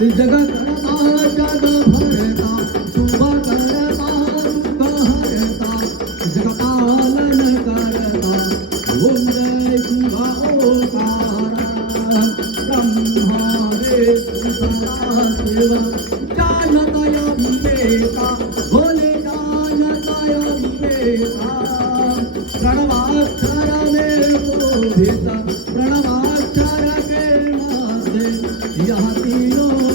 जगत जग भरता शुभ करता सुख हरता जग पालन करता ओम जय शिवा ओंकारा ब्रह्मा विष्णु सदाशिव जानतय विवेका भोले जानतय विवेका प्रणवाक्षर में बोधित प्रणवाक्षर के नादे यह